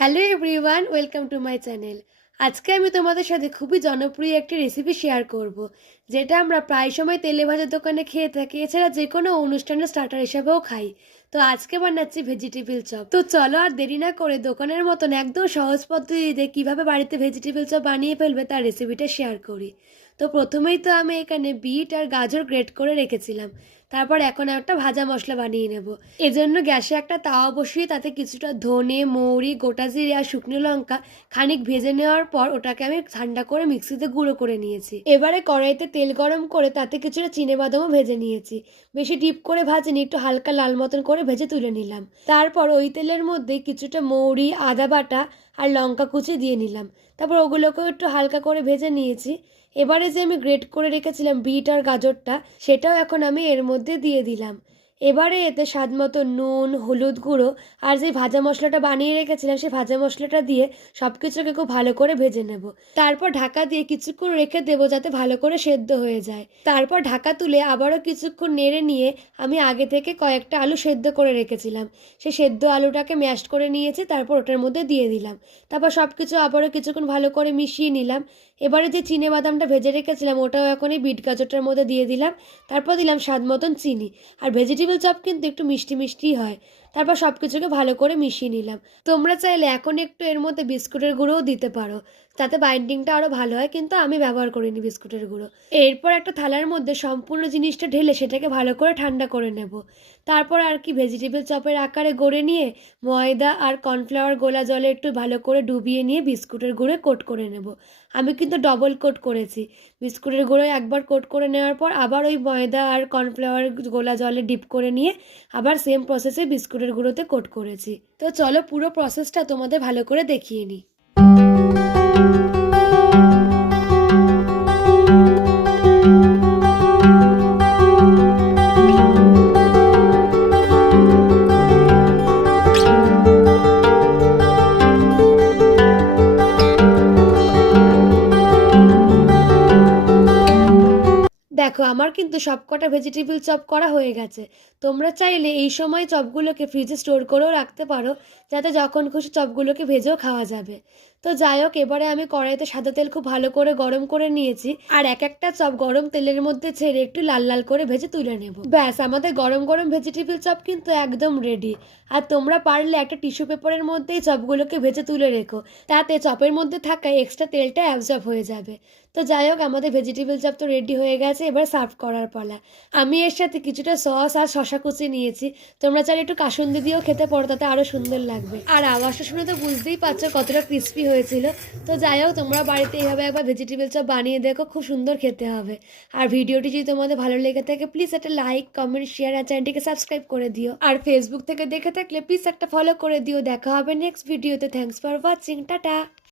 Hello everyone, welcome to my channel. আজকে আমি তোমাদের সাথে খুবই জনপ্রিয় একটি রেসিপি শেয়ার করব, যেটা আমরা প্রায় সময় তেলে ভাজার দোকানে খেয়ে থাকি, এছাড়া যে কোনো অনুষ্ঠানের স্টার্টার হিসাবেও খাই। তো আজকে বানাচ্ছি ভেজিটেবিল চপ তো চলো আর দেরি না করে দোকানের মতন একদম সহজ পদ্ধতিতে কীভাবে বাড়িতে ভেজিটেবিল চপ বানিয়ে ফেলবে তার রেসিপিটা শেয়ার করি। তো প্রথমেই তো আমি এখানে বিট আর গাজর গ্রেট করে রেখেছিলাম। তারপর এখন একটা ভাজা মশলা বানিয়ে নেব। এজন্য গ্যাসে একটা তাওয়া বসিয়ে তাতে কিছুটা ধনে, মৌরি, গোটা জিরে আর শুকনো লঙ্কা খানিক ভেজে নেওয়ার পর ওটাকে আমি ঠান্ডা করে মিক্সিতে গুঁড়ো করে নিয়েছি। এবারে কড়াইতে তেল গরম করে তাতে কিছুটা বাদামও ভেজে নিয়েছি। বেশি ডিপ করে ভাজিনি, একটু হালকা লাল মতন করে ভেজে তুলে নিলাম। তারপর ওই তেলের মধ্যে কিছুটা মৌরি, আদা বাটা আর লঙ্কা কুচি দিয়ে নিলাম। তারপর ওগুলোকেও একটু হালকা করে ভেজে নিয়েছি। এবারে যে আমি গ্রেট করে রেখেছিলাম বিট আর গাজরটা, সেটাও এখন আমি এর মধ্যে দিয়ে দিলাম। এবারে এতে স্বাদ মতো নুন, হলুদ গুঁড়ো আর যে ভাজা মশলাটা বানিয়ে রেখেছিলাম, সেই ভাজা মশলাটা দিয়ে সব কিছুকে খুব ভালো করে ভেজে নেব। তারপর ঢাকা দিয়ে কিছুক্ষণ রেখে দেবো যাতে ভালো করে সেদ্ধ হয়ে যায়। তারপর ঢাকা তুলে আবারও কিছুক্ষণ নেড়ে নিয়ে আমি আগে থেকে কয়েকটা আলু সেদ্ধ করে রেখেছিলাম। সেই সেদ্ধ আলুটাকে ম্যাশ করে নিয়েছি, তারপর ওটার মধ্যে দিয়ে দিলাম। তারপর সব কিছু আবারও কিছুক্ষণ ভালো করে মিশিয়ে নিলাম। এবারে যে চিনে বাদামটা ভেজে রেখেছিলাম, ওটাও এখন এই বিট গাজরটার মধ্যে দিয়ে দিলাম। তারপর দিলাম স্বাদ মতন চিনি। আর ভেজিটেবল চপ কিন্তু একটু মিষ্টি মিষ্টি হয়। তারপর সব কিছুকে ভালো করে মিশিয়ে নিলাম। তোমরা চাইলে এখন একটু এর মধ্যে বিস্কুটের গুঁড়োও দিতে পারো। তাতে বাইন্ডিংটা আরও ভালো হয়, কিন্তু আমি ব্যবহার করিনি বিস্কুটের গুঁড়ো। এরপর একটা থালার মধ্যে সম্পূর্ণ জিনিসটা ঢেলে সেটাকে ভালো করে ঠান্ডা করে নেব। তারপর আর কি ভেজিটেবল চপের আকারে গড়ে নিয়ে ময়দা আর কর্নফ্লাওয়ার গোলা জলে একটু ভালো করে ডুবিয়ে নিয়ে বিস্কুটের গুঁড়ো কোট করে নেব। আমি কিন্তু ডবল কোট করেছি। বিস্কুটের গুঁড়ো একবার কোট করে নেওয়ার পর আবার ওই ময়দা আর কর্নফ্লাওয়ার গোলা জলে ডিপ করে নিয়ে আবার সেম প্রসেসে বিস্কুটের গুঁড়োতে কোট করেছি। তো চলো পুরো প্রসেসটা তোমাদের ভালো করে দেখিয়ে নিই। দেখো, আমার কিন্তু সবকটা ভেজিটেবল চপ করা হয়ে গেছে। তোমরা চাইলে এই সময় চপগুলোকে ফ্রিজে স্টোর করেও রাখতে পারো, যাতে যখন খুশি চপগুলোকে ভেজেও খাওয়া যাবে। তো যাই হোক এবারে আমি কড়াইতে সাদা তেল খুব ভালো করে গরম করে নিয়েছি। আর এক একটা চপ গরম তেলের মধ্যে ছেড়ে একটু লাল লাল করে ভেজে তুলে নেব। ব্যাস, আমাদের গরম গরম ভেজিটেবল চপ কিন্তু একদম রেডি আর তোমরা পারলে একটা টিস্যু পেপারের মধ্যেই চপগুলোকে ভেজে তুলে রেখো। তাতে চপের মধ্যে থাকা এক্সট্রা তেলটা অ্যাবজর্ব হয়ে যাবে। তো যাই হোক আমাদের ভেজিটেবল চপ তো রেডি হয়ে গেছে, এবার সার্ভ করার পালা। আমি এর সাথে কিছুটা সস আর শশা কুচি নিয়েছি। তোমরা চাইলে একটু কাসুন্দি দিয়েও খেতে পারো, তাতে আরও সুন্দর লাগবে। আর আওয়াজটা শুনে তো বুঝতেই পারছ কতটা ক্রিস্পি হয়েছিল। তো যাই হোক, তোমরা বাড়িতে এইভাবে একবার ভেজিটেবল বানিয়ে দেখো, খুব সুন্দর খেতে হবে। আর ভিডিওটি যদি তোমাদের ভালো লেগে থাকে প্লিজ একটা লাইক কমেন্ট শেয়ার আর চ্যানেলটিকে সাবস্ক্রাইব করে দিও। আর ফেসবুক থেকে দেখে থাকলে প্লিজ একটা ফলো করে দিও। দেখা হবে নেক্সট ভিডিওতে থ্যাংকস ফর ওয়াচিং টাটা!